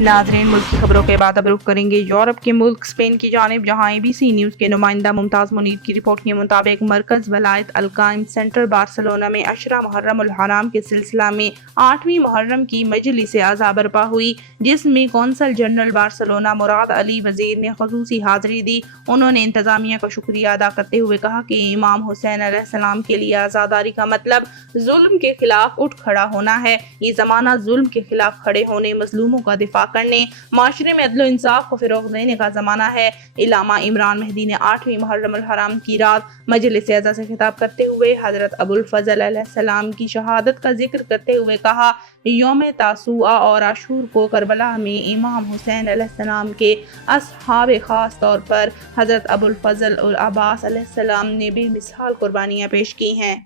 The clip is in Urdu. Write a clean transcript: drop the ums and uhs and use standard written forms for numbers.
ناظرین، ملک کی خبروں کے بعد اب رخ کریں گے یورپ کے ملک اسپین کی جانب، جہاں ABC نیوز کے نمائندہ ممتاز منیر کی رپورٹ کے مطابق مرکز، ولایت، القائم، سنٹر بارسلونا میں عشرہ محرم الحرام کے سلسلہ میں 8ویں محرم کی مجلس اعضاء برپا ہوئی، جس میں قونصل جنرل بارسلونا مراد علی وزیر نے خصوصی حاضری دی۔ انہوں نے انتظامیہ کا شکریہ ادا کرتے ہوئے کہا کہ امام حسین علیہ السلام کے لیے عزاداری کا مطلب ظلم کے خلاف اٹھ کھڑا ہونا ہے۔ یہ زمانہ ظلم کے خلاف کھڑے ہونے، مظلوموں کا دفاع کرنے، معاشرے میں عدل و انصاف کو فروغ دینے کا زمانہ ہے۔ علامہ عمران مہدی نے 8ویں محرم الحرام کی رات مجلس اعضاء سے خطاب کرتے ہوئے حضرت ابو الفضل علیہ السلام کی شہادت کا ذکر کرتے ہوئے کہا، یوم تاسوعا اور عاشور کو کربلا میں امام حسین علیہ السلام کے اصحاب، خاص طور پر حضرت ابو الفضل العباس علیہ السلام نے بے مثال قربانیاں پیش کی ہیں۔